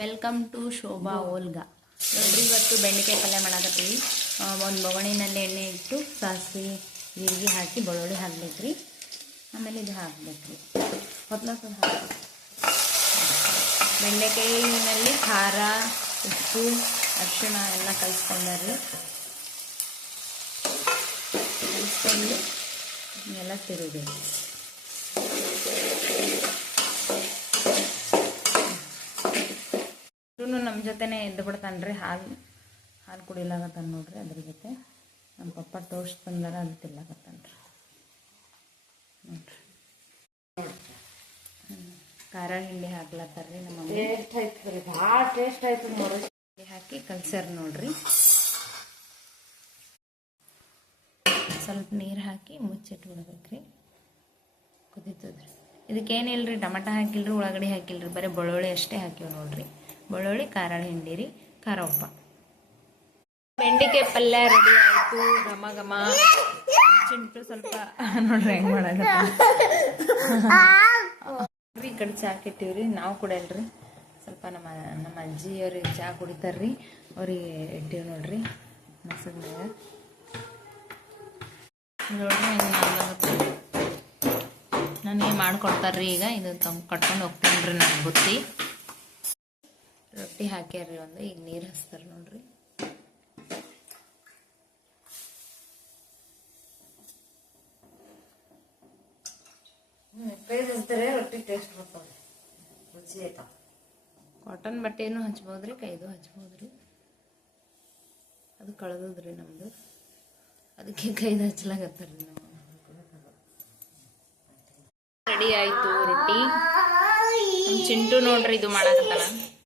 Welcome to Shobha ಓಲ್ಗಾ. ನೋಡ್ರಿ ಇವತ್ತು ಬೆಂಡೆಕಾಯಿ ಪಲ್ಯ ಮಾಡಕತ್ತೀವಿ. ಒಂದು ಬೊಗಣಿನಲ್ಲಿ ಎಣ್ಣೆ ಇಟ್ಟು ಸಾಸಿವೆ ಜೀರಿಗೆ ಹಾಕಿ ಬೆಳ್ಳುಳ್ಳಿ ಹಾಕ್ಬೇಕ್ರಿ. ಆಮೇಲೆ ಇದು ಹಾಕ್ಬೇಕ್ರಿ ಹೊತ್ಲಾಸದ ಹಾಕಿ ಬೆಂಡೆಕಾಯಿನಲ್ಲಿ ಖಾರ ಉಪ್ಪು ಅರಿಶಿಣ ಎಲ್ಲ ಕಲಿಸ್ಕೊಂಡ್ರಿ. ಕಲಿಸ್ಕೊಂಡು ಎಲ್ಲ ತಿರುಗಬೇಕು. ನಮ್ಮ ಜೊತೆನೇ ಎದ್ದು ಬಿಡ್ತಾನ್ರಿ. ಹಾಲು ಕುಡಿಲಾಗತ್ತಾನ ನೋಡ್ರಿ. ಅದ್ರ ಜೊತೆ ನಮ್ಮ ಪಪ್ಪ ಟೋಸ್ಟ್ ತಂದಾರ ಅದು ತಿನ್ಲಾಕತ್ತಾನ್ರಿ ನೋಡ್ರಿ. ಖಾರ ಹಿಂಡಿ ಹಾಕ್ಲತ್ತಾರ್ರಿ ನಮ್ಮ ಮಮ್ಮಿ. ಭಾಳ ಟೇಸ್ಟ್ ಆಯ್ತು ನೋಡ್ರಿ. ಹಾಕಿ ಕಲ್ಸ್ಯಾರ ನೋಡ್ರಿ. ಸ್ವಲ್ಪ ನೀರು ಹಾಕಿ ಮುಚ್ಚಿಟ್ಟು ಬಿಡ್ಬೇಕ್ರಿ. ಕುದೀತದ್ರಿ. ಇದಕ್ಕೇನಿಲ್ರಿ, ಟಮಾಟ ಹಾಕಿಲ್ರಿ, ಉಳ್ಳಾಗಡ್ಡಿ ಹಾಕಿಲ್ರಿ, ಬರೀ ಬೆಳ್ಳುಳ್ಳಿ ಅಷ್ಟೇ ಹಾಕಿವ್ ನೋಡ್ರಿ. ಬೆಳ್ಳುಳ್ಳಿ ಖಾರ ಹಿಂಡಿ ರೀ, ಖಾರ ಉಪ್ಪ. ಬೆಂಡೆಕಾಯಿ ಪಲ್ಯ ರೆಡಿ ಆಯಿತು. ಘಮ ಘಮ ಚಿಂಟು ಸ್ವಲ್ಪ ನೋಡ್ರಿ ಹೆಂಗೆ ಮಾಡೋದು. ಈ ಕಡೆ ಚಹಾ ಕೆಟ್ಟಿವ್ರಿ. ನಾವು ಕುಡಿಯಲ್ರಿ. ಸ್ವಲ್ಪ ನಮ್ಮ ಅಜ್ಜಿಯವ್ರಿಗೆ ಚಹಾ ಕುಡಿತಾರ್ರಿ. ಅವ್ರಿಗೆ ಇಟ್ಟಿವಿ ನೋಡ್ರಿ ಮಸದ ಮ್ಯಾಗ. ನೋಡ್ರಿ ಹೆಂಗೆ ಮಾಡ್ಲಾಗತ್ತೆ. ನನಗೆ ಮಾಡಿಕೊಡ್ತಾರ್ರಿ. ಈಗ ಇದು ಕಟ್ಕೊಂಡು ಹೋಗ್ತೀನಿ ರೀ ನನ್ನ ಬುತ್ತಿ. ರೊಟ್ಟಿ ಹಾಕ್ಯಾರ್ರಿ ಒಂದು. ಈಗ ನೀರು ಹಚ್ತಾರೆ ನೋಡ್ರಿ. ರೊಟ್ಟಿ ಟೇಸ್ಟ್ ಬರ್ತದೆ, ರುಚಿ ಆಯ್ತಾವ. ಕಾಟನ್ ಬಟ್ಟೆನೂ ಹಚ್ಬೋದ್ರಿ, ಕೈದು ಹಚ್ಬೋದ್ರಿ. ಅದು ಕಳೆದದ್ರಿ ನಮ್ದು, ಅದಕ್ಕೆ ಕೈದು ಹಚ್ಲಾಗತ್ತಾರ್ರಿ ನಾವು. ರೆಡಿ ಆಯ್ತು ರೊಟ್ಟಿ. ನಮ್ಮ ಚಿಂಟು ನೋಡ್ರಿ ಇದು ಮಾಡಕತ್ತಾನ.